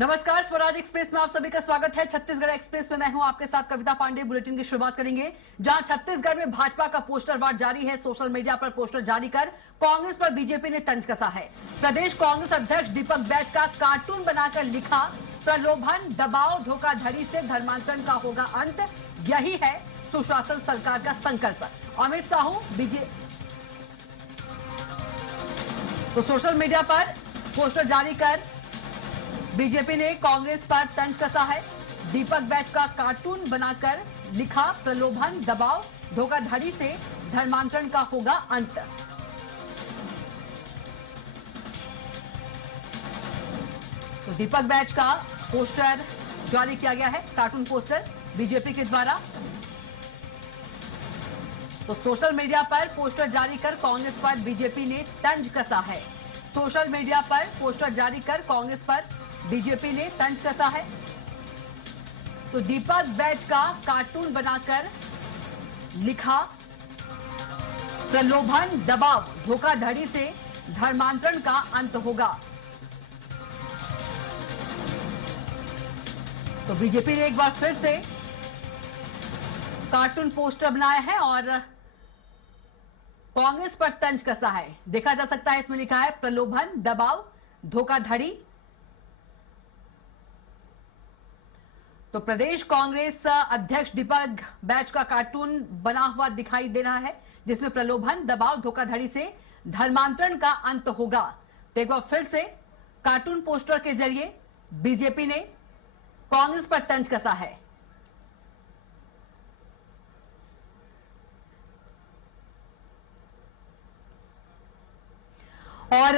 नमस्कार, स्वराज एक्सप्रेस में आप सभी का स्वागत है। छत्तीसगढ़ एक्सप्रेस में मैं हूं आपके साथ कविता पांडे। बुलेटिन की शुरुआत करेंगे जहां छत्तीसगढ़ में भाजपा का पोस्टर वार जारी है। सोशल मीडिया पर पोस्टर जारी कर कांग्रेस पर बीजेपी ने तंज कसा है। प्रदेश कांग्रेस अध्यक्ष दीपक बैज का कार्टून बनाकर लिखा, प्रलोभन, दबाव, धोखाधड़ी से धर्मांतरण का होगा अंत, यही है सुशासन सरकार का संकल्प। अमित साहू तो सोशल मीडिया पर पोस्टर जारी कर बीजेपी ने कांग्रेस पर तंज कसा है। दीपक बैज का कार्टून बनाकर लिखा, प्रलोभन, दबाव, धोखाधड़ी से धर्मांतरण का होगा अंत। तो दीपक बैज का पोस्टर जारी किया गया है, कार्टून पोस्टर बीजेपी के द्वारा। तो सोशल मीडिया पर पोस्टर जारी कर कांग्रेस पर बीजेपी ने तंज कसा है। सोशल मीडिया पर पोस्टर जारी कर कांग्रेस पर बीजेपी ने तंज कसा है। तो दीपक बैज का कार्टून बनाकर लिखा, प्रलोभन, दबाव, धोखाधड़ी से धर्मांतरण का अंत होगा। तो बीजेपी ने एक बार फिर से कार्टून पोस्टर बनाया है और कांग्रेस पर तंज कसा है। देखा जा सकता है इसमें लिखा है प्रलोभन, दबाव, धोखाधड़ी। तो प्रदेश कांग्रेस अध्यक्ष दीपक बैज का कार्टून बना हुआ दिखाई दे रहा है, जिसमें प्रलोभन, दबाव, धोखाधड़ी से धर्मांतरण का अंत होगा। तो एक बार फिर से कार्टून पोस्टर के जरिए बीजेपी ने कांग्रेस पर तंज कसा है। और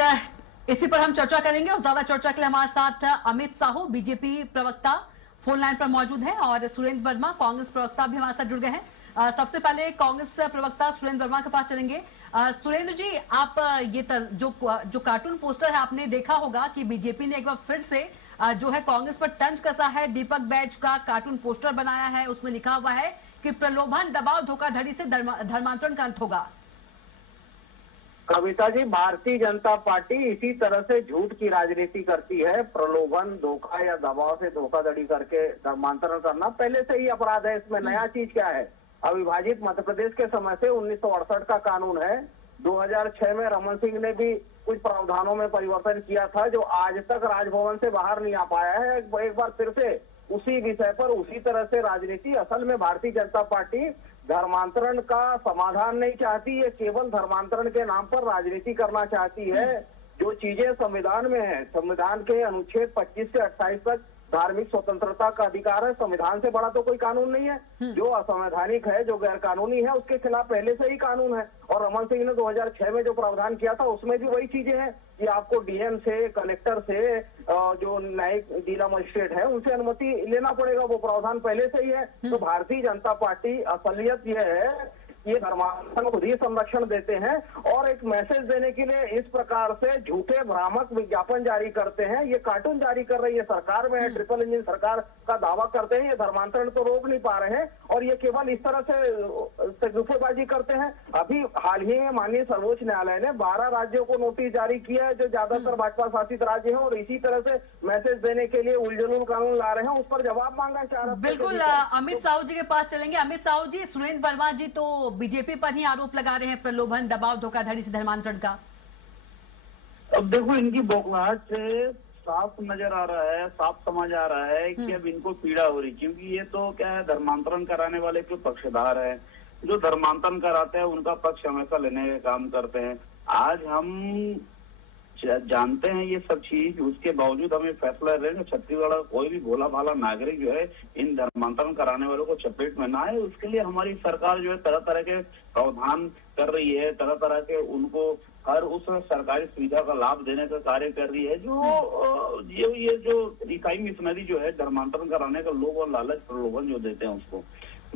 इसी पर हम चर्चा करेंगे और ज्यादा चर्चा के लिए हमारे साथ अमित साहू बीजेपी प्रवक्ता फोन लाइन पर मौजूद है और सुरेंद्र वर्मा कांग्रेस प्रवक्ता भी हमारे साथ जुड़ गए हैं। सबसे पहले कांग्रेस प्रवक्ता सुरेंद्र वर्मा के पास चलेंगे। सुरेंद्र जी, आप ये जो कार्टून पोस्टर है आपने देखा होगा कि बीजेपी ने एक बार फिर से जो है कांग्रेस पर तंज कसा है। दीपक बैज का कार्टून पोस्टर बनाया है, उसमें लिखा हुआ है कि प्रलोभन, दबाव, धोखाधड़ी से धर्मांतरण का अंत होगा। कविता जी, भारतीय जनता पार्टी इसी तरह से झूठ की राजनीति करती है। प्रलोभन, धोखा या दबाव से धोखाधड़ी करके धर्मांतरण करना पहले से ही अपराध है। इसमें नया चीज क्या है? अविभाजित मध्य प्रदेश के समय से 1968 का कानून है। 2006 में रमन सिंह ने भी कुछ प्रावधानों में परिवर्तन किया था जो आज तक राजभवन से बाहर नहीं आ पाया है। एक बार फिर से उसी विषय पर उसी तरह से राजनीति। असल में भारतीय जनता पार्टी धर्मांतरण का समाधान नहीं चाहती, ये केवल धर्मांतरण के नाम पर राजनीति करना चाहती है। जो चीजें संविधान में है, संविधान के अनुच्छेद 25 से 28 तक धार्मिक स्वतंत्रता का अधिकार है। संविधान से बड़ा तो कोई कानून नहीं है। जो असंवैधानिक है, जो गैर कानूनी है, उसके खिलाफ पहले से ही कानून है। और रमन सिंह ने 2006 में जो प्रावधान किया था उसमें भी वही चीजें हैं कि आपको डीएम से, कलेक्टर से, जो न्यायिक जिला मजिस्ट्रेट है उनसे अनुमति लेना पड़ेगा। वो प्रावधान पहले से ही है। तो भारतीय जनता पार्टी असलियत यह है, ये धर्मांतरण को खुद ही संरक्षण देते हैं और एक मैसेज देने के लिए इस प्रकार से झूठे भ्रामक विज्ञापन जारी करते हैं। ये कार्टून जारी कर रही है, सरकार में है, ट्रिपल इंजन सरकार का दावा करते हैं। ये धर्मांतरण तो रोक नहीं पा रहे हैं और ये केवल इस तरह से गुफेबाजी करते हैं। अभी हाल ही में माननीय सर्वोच्च न्यायालय ने 12 राज्यों को नोटिस जारी किया है जो ज्यादातर भाजपा शासित राज्य हैं और इसी तरह से मैसेज देने के लिए उलझुल कानून ला रहे हैं। उस पर जवाब मांगा जा रहा है। बिल्कुल, अमित साहू जी के पास चलेंगे। अमित साहू जी, सुरेंद्र वर्मा जी तो बीजेपी पर ही आरोप लगा रहे हैं प्रलोभन, दबाव, धोखाधड़ी से धर्मांतरण का। अब देखो, इनकी बौखलाहट से साफ नजर आ रहा है, साफ समझ आ रहा है कि अब इनको पीड़ा हो रही, क्योंकि ये तो क्या है, धर्मांतरण कराने वाले के पक्षधार है। जो धर्मांतरण कराते हैं उनका पक्ष हमेशा लेने का काम करते हैं। आज हम जानते हैं ये सब चीज, उसके बावजूद हमें फैसला रहे छत्तीसगढ़ का कोई भी भोला भाला नागरिक जो है इन धर्मांतरण कराने वालों को चपेट में ना आए। उसके लिए हमारी सरकार जो है तरह तरह के प्रावधान कर रही है, तरह तरह के उनको हर उस सरकारी सुविधा का लाभ देने का कार्य कर रही है। जो ये जो इकाई मिशनरी जो है धर्मांतरण कराने का लोभ और लालच प्रलोभन जो देते हैं उसको।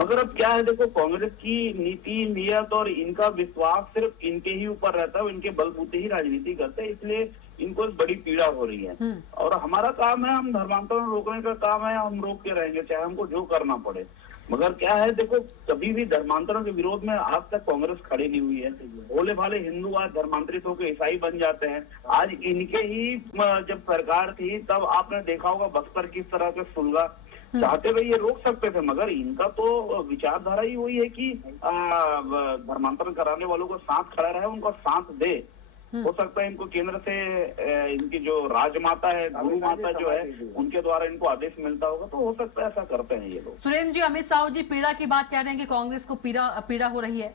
मगर अब क्या है, देखो, कांग्रेस की नीति, नियत और इनका विश्वास सिर्फ इनके ही ऊपर रहता है। इनके बलबूते ही राजनीति करते हैं। इसलिए इनको बड़ी पीड़ा हो रही है। और हमारा काम है, हम धर्मांतरण रोकने का काम है, हम रोक के रहेंगे चाहे हमको जो करना पड़े। मगर क्या है, देखो कभी भी धर्मांतरण के विरोध में आज तक कांग्रेस खड़ी नहीं हुई है। भोले भाले हिंदू आज धर्मांतरित होकर ईसाई बन जाते हैं। आज इनके ही जब सरकार थी तब आपने देखा होगा बस्तर किस तरह से सुलगा, चाहते हुए ये रोक सकते थे, मगर इनका तो विचारधारा ही वही है कि धर्मांतरण कराने वालों को साथ खड़ा रहे, उनका साथ दे। हो सकता है इनको केंद्र से इनकी जो राजमाता है, गुरु माता जो है, उनके द्वारा इनको आदेश मिलता होगा, तो हो सकता है ऐसा करते हैं ये लोग। सुरेंद्र जी, अमित साहू जी पीड़ा की बात कह रहे हैं कि कांग्रेस को पीड़ा हो रही है।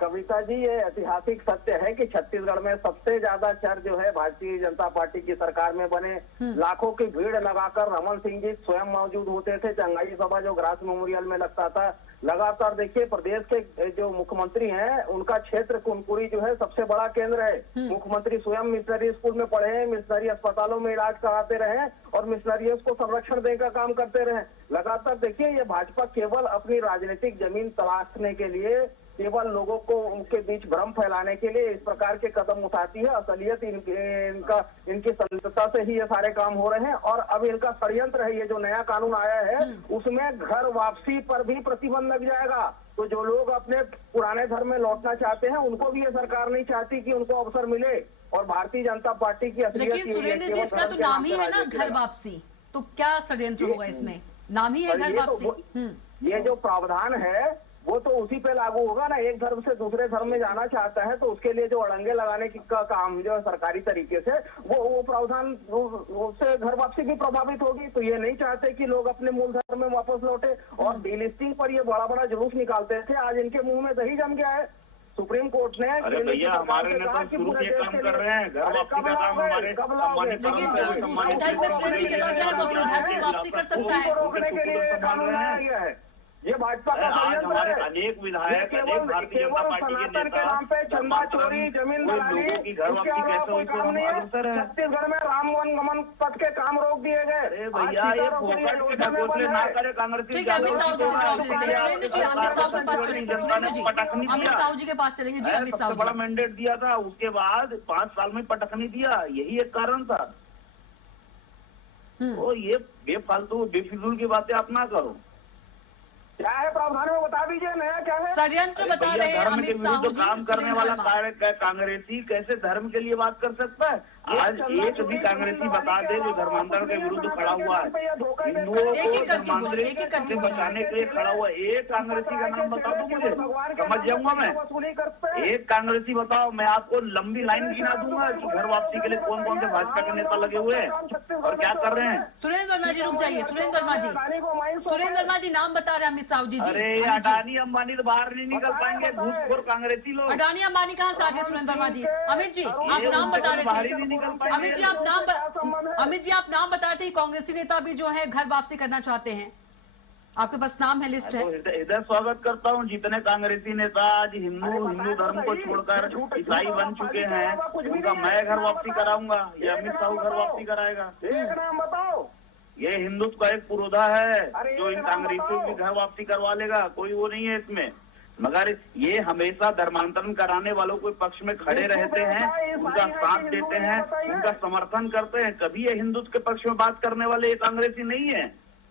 कविता जी, ये ऐतिहासिक सत्य है कि छत्तीसगढ़ में सबसे ज्यादा चर जो है भारतीय जनता पार्टी की सरकार में बने। लाखों की भीड़ लगाकर रमन सिंह जी स्वयं मौजूद होते थे। चंगाई सभा जो ग्रास मेमोरियल में लगता था। लगातार देखिए, प्रदेश के जो मुख्यमंत्री हैं उनका क्षेत्र कुनकुरी जो है सबसे बड़ा केंद्र है। मुख्यमंत्री स्वयं मिशनरी स्कूल में पढ़े हैं, मिशनरी अस्पतालों में इलाज कराते रहे और मिशनरियों को संरक्षण देने का काम करते रहे। लगातार देखिए, ये भाजपा केवल अपनी राजनीतिक जमीन तलाशने के लिए, केवल लोगों को उनके बीच भ्रम फैलाने के लिए इस प्रकार के कदम उठाती है। असलियत इनकी संलिप्तता से ही ये सारे काम हो रहे हैं। और अब इनका षड्यंत्र है, ये जो नया कानून आया है उसमें घर वापसी पर भी प्रतिबंध लग जाएगा। तो जो लोग अपने पुराने धर्म में लौटना चाहते हैं उनको भी ये सरकार नहीं चाहती कि उनको अवसर मिले। और भारतीय जनता पार्टी की असलियत, लेकिन सुरेंद्र जी इसका तो नाम ही है ना घर वापसी, तो क्या षड्यंत्र होगा इसमें? नाम ही है घर वापसी। ये जो प्रावधान है वो तो उसी पे लागू होगा ना। एक धर्म से दूसरे धर्म में जाना चाहता है तो उसके लिए जो अड़ंगे लगाने का काम जो है सरकारी तरीके से, वो प्रावधान उससे घर वापसी भी प्रभावित होगी। तो ये नहीं चाहते कि लोग अपने मूल धर्म में वापस लौटे। और डीलिस्टिंग पर ये बड़ा बड़ा जुलूस निकालते थे, आज इनके मुंह में दही जम गया है। सुप्रीम कोर्ट ने भैया हमारे नेता शुरू से काम कर रहे हैं, घर वापसी का काम हमारे। लेकिन जो दूसरे धर्म में श्रेणी चला गया है वो अपने धर्म में वापसी कर सकता है। रोकने के लिए कानून लाया गया है। ये भाजपा का आज हमारे अनेक विधायक, अनेक भारतीय जनता पार्टी के नेता नाम पे चंदा चोरी, जमीन दलाली, की घर वापसी कैसे हुई तो हम अवसर है। छत्तीसगढ़ में राम वन गमन पथ के काम रोक दिए गए। अरे भैया ये फोकट के ढकोसले ना करे कांग्रेस। ठीक है, अमित साहू जी से जवाब लेते हैं। सुरेंद्र जी अमित साहू के पास चलेंगे। सुरेंद्र जी अमित साहू जी के पास चलेंगे। जी अमित साहू, बड़ा मैंडेट दिया था, उसके बाद 5 साल में पटखनी दिया, यही एक कारण था। तो ये बेफालतू बेफिजूल की बातें आप ना करो। क्या है प्रावधान में बता दीजिए, नया क्या है? षड्यंत्र बता रहे हैं अमित साहू जी। काम करने वाला कांग्रेसी कैसे धर्म के लिए बात कर सकता है? आज एक भी कांग्रेसी बता दे जो धर्मांतरण के विरुद्ध खड़ा हुआ है, हिंदुओं को धर्मांतरित बचाने के लिए खड़ा हुआ, एक कांग्रेसी का नाम बता दो मुझे, समझ जाऊंगा मैं। एक कांग्रेसी बताओ, मैं आपको लंबी लाइन गिना दूंगा कि घर वापसी के लिए कौन कौन से भाजपा के नेता लगे हुए हैं और क्या कर रहे हैं। सुरेंद्र वर्मा जी रुक जाइए। सुरेंद्र वर्मा जी नाम बता रहे हैं अमित साहू जी। अरे अडानी अंबानी तो बाहर नहीं निकल पाएंगे, घूसखोर कांग्रेसी लोग। अडानी अंबानी कहाँ से आ गए सुरेंद्र वर्मा जी? अमित जी आप नाम बता रहे थे। अमित जी आप नाम बता रहे थे कांग्रेसी नेता भी जो है घर वापसी करना चाहते हैं, आपके पास नाम है, लिस्ट है। इधर स्वागत करता हूँ जितने कांग्रेसी नेता आज हिंदू धर्म को छोड़कर ईसाई बन चुके हैं, उनका मैं घर वापसी कराऊंगा, ये अमित साहू घर वापसी कराएगा। एक नाम बताओ। ये हिंदुत्व का एक पुरोधा है जो इन कांग्रेसियों की घर वापसी करवा लेगा, कोई वो नहीं है इसमें। मगर ये हमेशा धर्मांतरण कराने वालों के पक्ष में खड़े रहते हैं, उनका साथ देते हैं, उनका समर्थन करते हैं। कभी ये हिंदुत्व के पक्ष में बात करने वाले ये कांग्रेसी नहीं है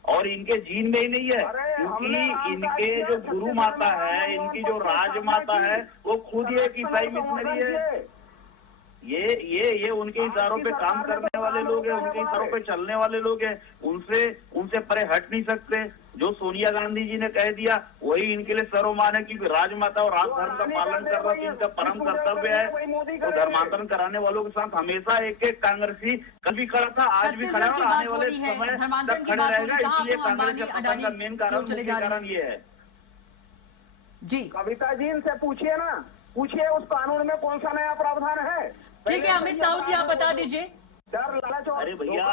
और इनके जीन में ही नहीं है, क्योंकि इनके जो गुरु माता है, इनकी जो राजमाता है, वो खुद ही एक ईसाई मिशनरी है। ये उनके इशारों पे काम करने वाले लोग हैं, उनके इशारों पे चलने वाले लोग हैं, उनसे परे हट नहीं सकते। जो सोनिया गांधी जी ने कह दिया वही इनके लिए सर्वमान्य है, क्योंकि राजमाता और राजधर्म का पालन करना तो इनका परम कर्तव्य है। तो धर्मांतरण कराने वालों के साथ हमेशा एक कांग्रेसी कल भी खड़ा था, आज भी खड़ा है, आने वाले समय तक खड़ा रहेगा। इसलिए कांग्रेस का मेन कारण ये है। जी कविता जी इनसे पूछिए ना, पूछिए उस कानून में कौन सा नया प्रावधान है। ठीक है अमित साहू जी आप बता दीजिए। अरे भैया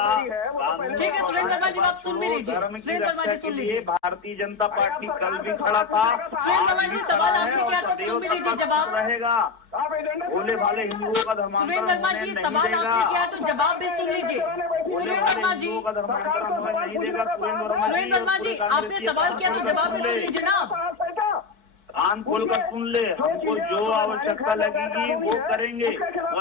ठीक है सुरेंद्र वर्मा जी आप सुन भी लीजिए। सुरेंद्र वर्मा जी सुन लीजिए। भारतीय जनता पार्टी कल भी खड़ा था। सुरेंद्र वर्मा जी सवाल आपने किया तो सुन भी लीजिए जवाब रहेगा। भोले भाले हिंदुओं का धर्मांतरण सुरेंद्र वर्मा जी सवाल आपने किया तो जवाब भी सुन लीजिए। सुरेंद्र वर्मा जी सुरेंद्र वर्मा जी आपने सवाल किया तो जवाब भी सुन लीजिए ना। कान खोल कर सुन ले, हमको जो आवश्यकता लगेगी वो करेंगे,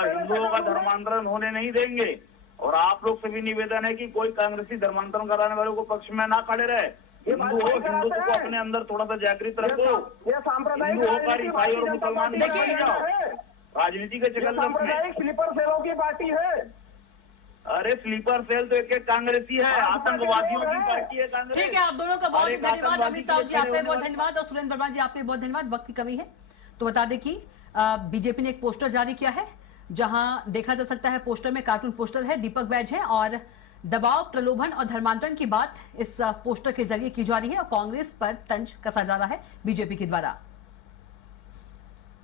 हिंदुओं का धर्मांतरण होने नहीं देंगे। और आप लोग से भी निवेदन है कि कोई कांग्रेसी धर्मांतरण कराने वालों को पक्ष में ना खड़े रहे। हिंदुत्व को अपने अंदर थोड़ा सा जागृत रखो। ये सांप्रदायिक हिंदू होकर ईसाई और मुसलमान देखिए, राजनीति के चक्कर में सांप्रदायिक स्लीपर सेलों की पार्टी है। अरे स्लीपर सेल तो एक कांग्रेसी है, आतंकवादियों की पार्टी है कांग्रेस। ठीक है, आप दोनों का बहुत और एक धन्यवाद। आतंकवादी अमित साहू के जी आपका खड़े बहुत होने धन्यवाद और सुरेंद्र वर्मा जी आपका बहुत धन्यवाद। वक्त की कमी है तो बता दें कि बीजेपी ने एक पोस्टर जारी किया है जहां देखा जा सकता है पोस्टर में कार्टून पोस्टर है, दीपक बैज है और दबाव, प्रलोभन और धर्मांतरण की बात इस पोस्टर के जरिए की जा रही है और कांग्रेस पर तंज कसा जा रहा है बीजेपी के द्वारा।